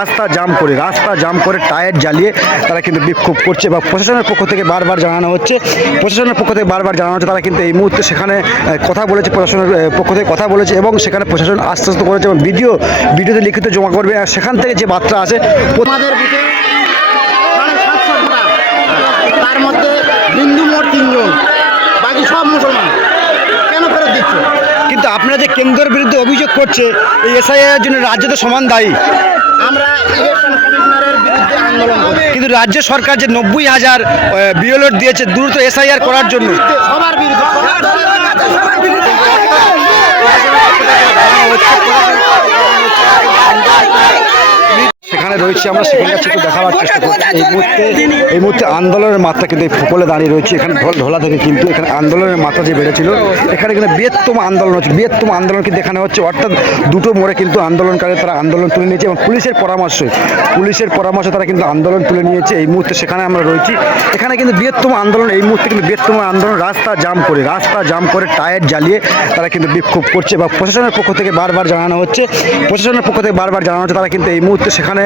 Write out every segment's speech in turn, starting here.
রাস্তা জাম করে টায়ার জ্বালিয়ে তারা কিন্তু বিক্ষোভ করছে বা প্রশাসনের পক্ষ থেকে বারবার জানানো হচ্ছে তারা কিন্তু এই মুহূর্তে সেখানে কথা বলেছে, প্রশাসনের পক্ষ থেকে কথা বলেছে এবং সেখানে প্রশাসন আশ্বস্ত করেছে এবং ভিডিওতে লিখিত জমা করবে। আর সেখান থেকে যে বার্তা আছে আমাদের বুথে 750 ভোটার, তার মধ্যে হিন্দু মোট 3 জন, বাকি সব মুসলমান। কেন ফেরত দিচ্ছে? কিন্তু আপনারা যে কেন্দ্রের বিরুদ্ধে অভিযোগ করছে এই এসআইআর জন্য রাজ্য তো সমান দায়ী। আমরা ইলেকশন কমিশনারের বিরুদ্ধে আন্দোলন করি, কিন্তু রাজ্য সরকার যে 90,000 বিএলও দিয়েছে দ্রুত এসআইআর করার জন্য, সবার বিরুদ্ধে। সেখানে রয়েছে আমরা সেখানকার চিত্র দেখাবার চেষ্টা করছি। এই মুহূর্তে আন্দোলনের মাত্রা কিন্তু এই ফোকলে দাঁড়িয়ে রয়েছে। এখানে ঢোলা থেকে কিন্তু এখানে আন্দোলনের মাত্রা যে বেড়েছিল, এখানে কিন্তু বৃহত্তম আন্দোলন হচ্ছে, বৃহত্তম আন্দোলন কিন্তু এখানে হচ্ছে। অর্থাৎ দুটো মোড়ে কিন্তু আন্দোলনকারী তারা আন্দোলন তুলে নিয়েছে এবং পুলিশের পরামর্শে তারা কিন্তু আন্দোলন তুলে নিয়েছে। এই মুহূর্তে সেখানে আমরা রয়েছি। এখানে কিন্তু বৃহত্তম আন্দোলন, এই মুহূর্তে কিন্তু বৃহত্তম আন্দোলন রাস্তা জাম করে টায়ার জ্বালিয়ে তারা কিন্তু বিক্ষোভ করছে বা প্রশাসনের পক্ষ থেকে বারবার জানানো হচ্ছে তারা কিন্তু এই মুহূর্তে সেখানে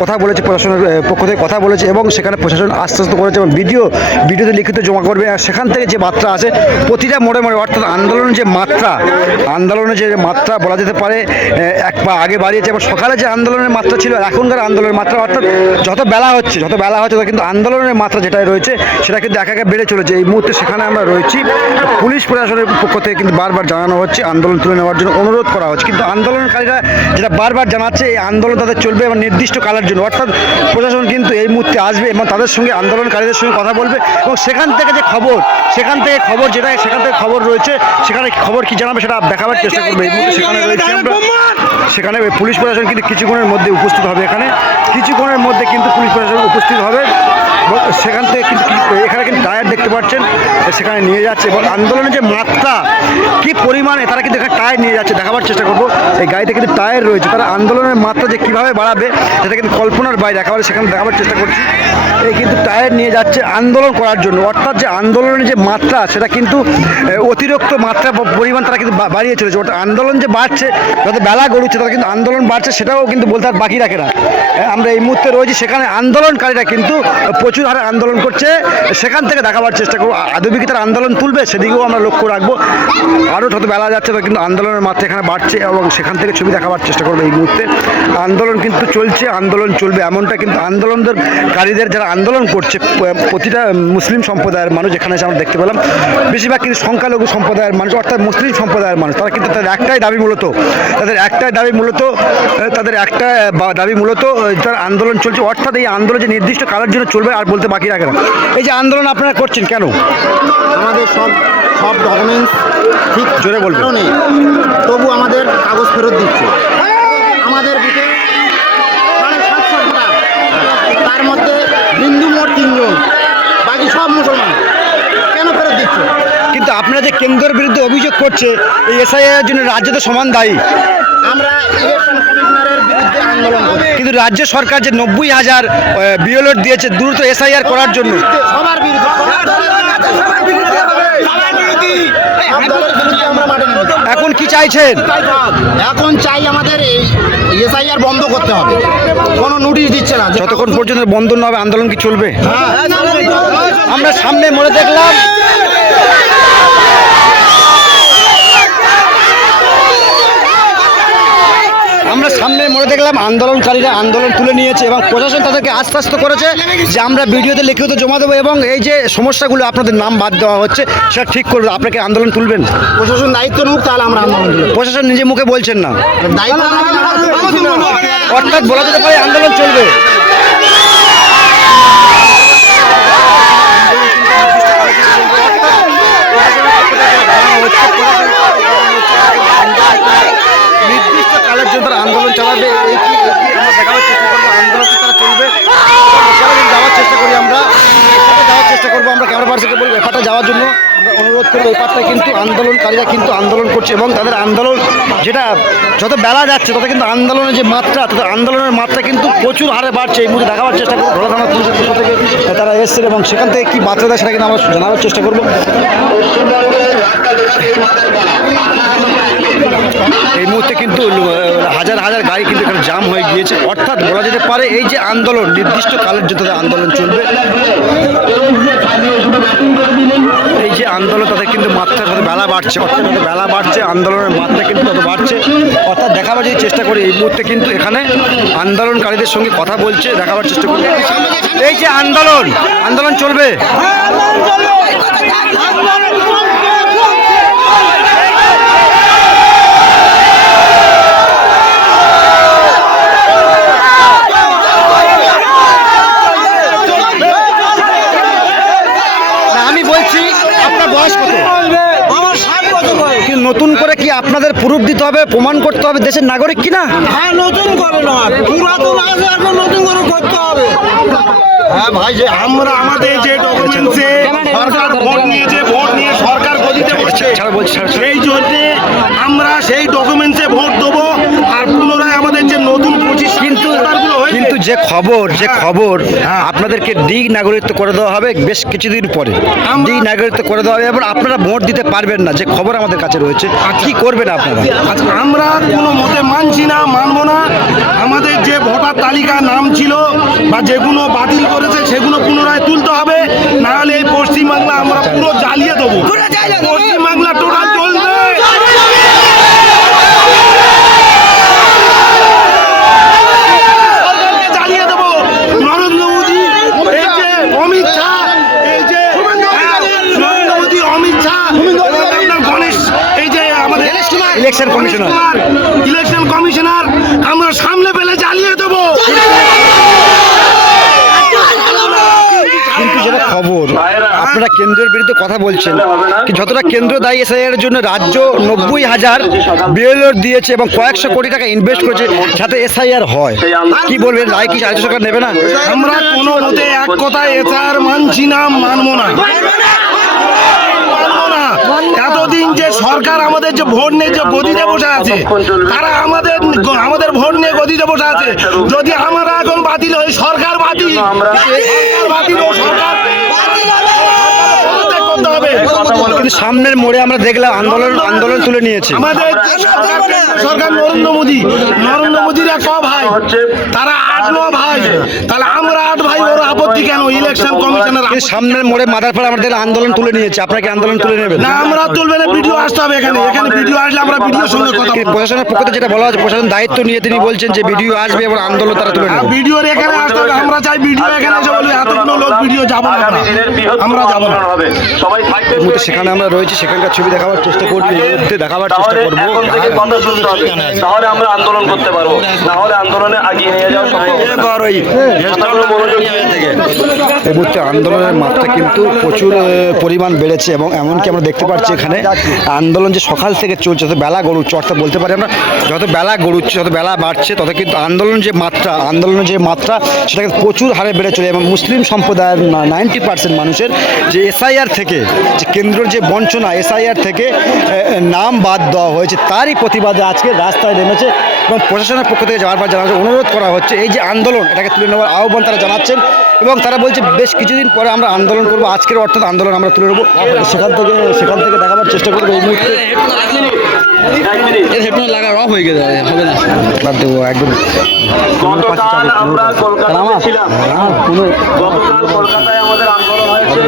কথা বলেছে, প্রশাসনের পক্ষ থেকে কথা বলেছে এবং সেখানে প্রশাসন আশ্বস্ত করেছে এবং ভিডিওতে লিখিত জমা করবে। আর সেখান থেকে যে বার্তা আছে প্রতিটা মোড়ে অর্থাৎ আন্দোলনের যে মাত্রা বলা যেতে পারে এক পা আগে বাড়িয়েছে এবং সকালে যে আন্দোলনের মাত্রা ছিল আর এখনকার আন্দোলনের মাত্রা, অর্থাৎ যত বেলা হচ্ছে তত কিন্তু আন্দোলনের মাত্রা যেটাই রয়েছে সেটা কিন্তু একা বেড়ে চলেছে। এই মুহূর্তে সেখানে আমরা রয়েছি। পুলিশ প্রশাসনের পক্ষ থেকে কিন্তু বারবার জানানো হচ্ছে, আন্দোলন তুলে নেওয়ার জন্য অনুরোধ করা হচ্ছে, কিন্তু আন্দোলনকারীরা যেটা বারবার জানাচ্ছে এই আন্দোলন তাদের চলবে এবং নির্দিষ্ট কালের জন্য। অর্থাৎ প্রশাসন কিন্তু এই মুহূর্তে আসবে এবং তাদের সঙ্গে আন্দোলনকারীদের সঙ্গে কথা বলবে এবং সেখান থেকে খবর রয়েছে, সেখানে খবর কি জানাবে সেটা দেখাবার চেষ্টা করবে। এই মুহূর্তে সেখানে রয়েছে আমরা, সেখানে পুলিশ প্রশাসন কিন্তু কিছুক্ষণের মধ্যে উপস্থিত হবে। পুলিশ প্রশাসন উপস্থিত হবে এবং সেখান থেকে কিন্তু এখানে কিন্তু টায়ার দেখতে পাচ্ছেন সেখানে নিয়ে যাচ্ছে এবং আন্দোলনের যে মাত্রা কি পরিমাণে তারা কিন্তু এখানে টায়ার নিয়ে যাচ্ছে দেখাবার চেষ্টা করবো। এই গাড়িতে কিন্তু টায়ার রয়েছে, তারা আন্দোলনের মাত্রা যে কীভাবে বাড়াবে সেটা কিন্তু কল্পনার বাইরে একেবারে সেখানে দেখাবার চেষ্টা করছি। এই কিন্তু টায়ার নিয়ে যাচ্ছে আন্দোলন করার জন্য। অর্থাৎ যে আন্দোলনের যে মাত্রা সেটা কিন্তু অতিরিক্ত মাত্রা পরিমাণ তারা কিন্তু বাড়িয়ে চলেছে। ওটা আন্দোলন যে বাড়ছে, যত বেলা গড়ুচ্ছে তারা কিন্তু আন্দোলন বাড়ছে সেটাও কিন্তু বলতে আর বাকি রাখে না। আমরা এই মুহূর্তে রয়েছি, সেখানে আন্দোলনকারীরা কিন্তু প্রচুর হারে আন্দোলন করছে। সেখান থেকে দেখাবার চেষ্টা করবো আদৌ কি তারা আন্দোলন তুলবে সেদিকেও আমরা লক্ষ্য রাখবো। আরও যত বেলা যাচ্ছে তো কিন্তু আন্দোলনের মাত্রা এখানে বাড়ছে এবং সেখান থেকে ছবি দেখাবার চেষ্টা করবো। এই মুহূর্তে আন্দোলন কিন্তু চলছে, আন্দোলন চলবে এমনটা কিন্তু আন্দোলনকারীদের যারা আন্দোলন করছে প্রতিটা মুসলিম সম্প্রদায়ের মানুষ এখানে এসে আমরা দেখতে পেলাম। বেশিরভাগ কিন্তু সংখ্যালঘু সম্প্রদায়ের মানুষ, অর্থাৎ মুসলিম সম্প্রদায়ের মানুষ। তারা কিন্তু তাদের একটাই দাবি মূলত তার আন্দোলন চলছে। অর্থাৎ এই আন্দোলন যে নির্দিষ্ট কালের জন্য চলবে আর বলতে বাকি রাখে না। এই যে আন্দোলন আপনারা করছেন কেন? আমাদের সব ডকুমেন্টস ঠিক জোরে বলবেন, তবু আমাদের কাগজ ফেরত দিচ্ছে। আমাদের বুথে 750 ভোটার, তার মধ্যে হিন্দু মোট 3 জন, বাকি সব মুসলমান। কেন ফেরত দিচ্ছে? কিন্তু আপনারা যে কেন্দ্রের বিরুদ্ধে অভিযোগ করছে এই এসআইআর জন্য রাজ্য তো সমান দায়ী। আমরা ইলেকশন কমিশনারের বিরুদ্ধে আন্দোলন করি, কিন্তু রাজ্য সরকার যে 90,000 বিএলও দিয়েছে দ্রুত এসআইআর করার জন্য, সবার বিরুদ্ধে। এখন কি চাইছেন? এখন চাই আমাদের এসআইআর বন্ধ করতে হবে। কোনো নোটিশ দিচ্ছে না। যতক্ষণ পর্যন্ত বন্ধ না হবে আন্দোলন কি চলবে? আমরা সামনে মোড়ে দেখলাম আন্দোলনকারীরা আন্দোলন তুলে নিয়েছে এবং প্রশাসন তাদেরকে আশ্বস্ত করেছে যে আমরা ভিডিওতে লিখিত জমা দেবো এবং এই যে সমস্যাগুলো আপনাদের নাম বাদ দেওয়া হচ্ছে সেটা ঠিক করবে। আপনাকে আন্দোলন তুলবেন? প্রশাসন দায়িত্ব নিক, তাহলে আমরা আন্দোলন তুলব। প্রশাসন নিজে মুখে বলছেন না, দায়িত্ব অর্থাৎ বলা যেতে পারে আন্দোলন চলবে। নির্দিষ্ট কালের জন্য তারা আন্দোলন চালাবে, আমরা দেখাবার চেষ্টা করবো। আন্দোলন তারা চলবে, যাওয়ার চেষ্টা করি আমরা ক্যামেরা পার্সনকে বলবো এপারটা যাওয়ার জন্য আমরা অনুরোধ করবো। এপারটায় কিন্তু আন্দোলনকারীরা কিন্তু আন্দোলন করছে এবং তাদের আন্দোলন যেটা যত বেলা যাচ্ছে তত কিন্তু আন্দোলনের যে মাত্রা, আন্দোলনের মাত্রা কিন্তু প্রচুর হারে বাড়ছে। এই মুহূর্তে দেখাবার চেষ্টা করবো ঢোলা থানা পুলিশের পক্ষ থেকে তারা এসছেন এবং সেখান থেকে কী বার্তা দেয় সেটা কিন্তু আমরা জানাবার চেষ্টা করবো। এই মুহূর্তে কিন্তু হাজার হাজার গাড়ি কিন্তু এখানে জাম হয়ে গিয়েছে। অর্থাৎ বলা যেতে পারে এই যে আন্দোলন নির্দিষ্ট কালের জন্য আন্দোলন চলবে, এই যে আন্দোলন তাদের কিন্তু মাত্রা যত বেলা বাড়ছে, অর্থাৎ যত বেলা বাড়ছে আন্দোলনের মাত্রা কিন্তু তত বাড়ছে। অর্থাৎ দেখাবার যদি চেষ্টা করি এই মুহূর্তে কিন্তু এখানে আন্দোলনকারীদের সঙ্গে কথা বলছে, দেখাবার চেষ্টা করি এই যে আন্দোলন চলবে। আমি বলছি আপনার বয়স কত? আমার 60 বছর বয়স। কি নতুন করে কি আপনাদের প্রুফ দিতে হবে, প্রমাণ করতে হবে দেশের নাগরিক কিনা? হ্যাঁ, নতুন করে নয়, পুরাতন আছে, এখন নতুন করে করতে হবে। হ্যাঁ ভাই, যে আমরা আমাদের যে ডকুমেন্টসে সরকার ভোট নিয়েছে, ভোট নিয়ে সরকার গদিতে বসছে, সেই জন্যে আমরা সেই ডকুমেন্টসে ভোট দেবো। আর পুনরায় আমাদের যে নতুন 25 কিন্তু যে খবর আপনাদেরকে ডি নাগরিকত্ব করে দেওয়া হবে বেশ কিছুদিন পরে, ডি নাগরিকত্ব করে দেওয়া হবে, এবার আপনারা ভোট দিতে পারবেন না, যে খবর আমাদের কাছে রয়েছে। কি করবেন আপনারা? আমরা কোনো মতে মানছি না, মানবো না। আমাদের যে ভোটার তালিকা নাম ছিল বা যেগুলো বাতিল করেছে সেগুলো পুনরায় তুলতে হবে, নাহলে এই পশ্চিমবাংলা আমরা পুরো জ্বালিয়ে দেবো। পশ্চিমবাংলা টোটাল চলবে। জ্বালিয়ে দেবো। নরেন্দ্র মোদী, এই যে অমিত শাহ, এই যে নরেন্দ্র মোদী, অমিত শাহ, গণেশ, এই যে আমাদের ইলেকশন কমিশনার আমরা সামনে পেলে জ্বালিয়ে দেবো। কিন্তু যেটা খবর আপনারা কেন্দ্রের বিরুদ্ধে কথা বলছেন, কি যতটা কেন্দ্র দায়ী এসআইআর জন্য রাজ্য 90,000 বিএলওর দিয়েছে এবং কয়েকশো কোটি টাকা ইনভেস্ট করেছে যাতে এসআইআর হয়। কি বলবেন, রায় কি রাজ্য সরকার নেবে না? আমরা কোনো মতে এক কথায় এছাড় মানছি না, মানবো না। এতদিন যে সরকার আমাদের যে ভোট নিয়ে যে গদিতে বসে আছে, তারা আমাদের ভোট নিয়ে গদিতে বসে আছে। যদি আমরা এখন বাতিল হই, সরকার বাতিল, সরকার করতে হবে। কিন্তু সামনের মোড়ে আমরা দেখলাম আন্দোলন তুলে নিয়েছে আমাদের সরকার নরেন্দ্র মোদীরা ক ভাই, তারা 8-9 ভাই, তাহলে আমরা 8 ভাই, ওর আপত্তি কেন? ইলেকশন কমিশনের সামনের মোড়ে মাদারপাড়া আমরা দেখলাম আন্দোলন তুলে নিয়েছে, আপনাকে আন্দোলন তুলে নেবেন না? আমরা তুলবে না, ভিডিও আসতে হবে এখানে ভিডিও আসলে আমরা ভিডিওর সঙ্গে কথা বলবো। প্রশাসনের পক্ষ থেকে যেটা বলা হচ্ছে, প্রশাসন দায়িত্ব নিয়ে তিনি বলছেন যে ভিডিও আসবে এবং আন্দোলন তারা তুলে নেবে। ভিডিওর এখানে আসতে হবে, আমরা চাই ভিডিও এখানে এসে বলি এতগুলো লোক ভিডিও যাবো না, আমরা যাবো না। সেখানে আমরা রয়েছি, সেখানকার ছবি দেখাবার চেষ্টা করছি, দেখাবার চেষ্টা করবো। তাহলে আমরা আন্দোলন করতে পারবো, না হলে আন্দোলনে আগিয়ে নিয়ে যাওয়া সম্ভব। এই মুহূর্তে আন্দোলনের মাত্রা কিন্তু প্রচুর পরিমাণ বেড়েছে এবং এমনকি আমরা দেখতে পাচ্ছি এখানে আন্দোলন যে সকাল থেকে চলছে, যত বেলা গড়ুচ্ছে, অর্থাৎ বলতে পারি আমরা যত বেলা গড়ুচ্ছে, যত বেলা বাড়ছে, তত কিন্তু আন্দোলনের যে মাত্রা সেটা কিন্তু প্রচুর হারে বেড়ে চলে। এবং মুসলিম সম্প্রদায়ের 90% মানুষের যে এসআইআর থেকে যে কেন্দ্রের যে বঞ্চনা, এসআইআর থেকে নাম বাদ দেওয়া হয়েছে, তারই প্রতিবাদে আজকে রাস্তায় নেমেছে এবং প্রশাসনের পক্ষ থেকে বারবার জানা অনুরোধ করা হচ্ছে এই যে আন্দোলন, এটাকে তুলে নেওয়ার আহ্বান তারা জানাচ্ছেন এবং তারা বলছে বেশ কিছুদিন পরে আমরা আন্দোলন করবো, আজকের অর্থাৎ আন্দোলন আমরা তুলে নেবো। সেখান থেকে দেখাবার চেষ্টা করবো। এই মুহূর্তে বাদ দেবো একদম। গতকাল আমরা কলকাতায় ছিলাম, গতকাল কলকাতায় আমাদের আন্দোলন হয়েছে।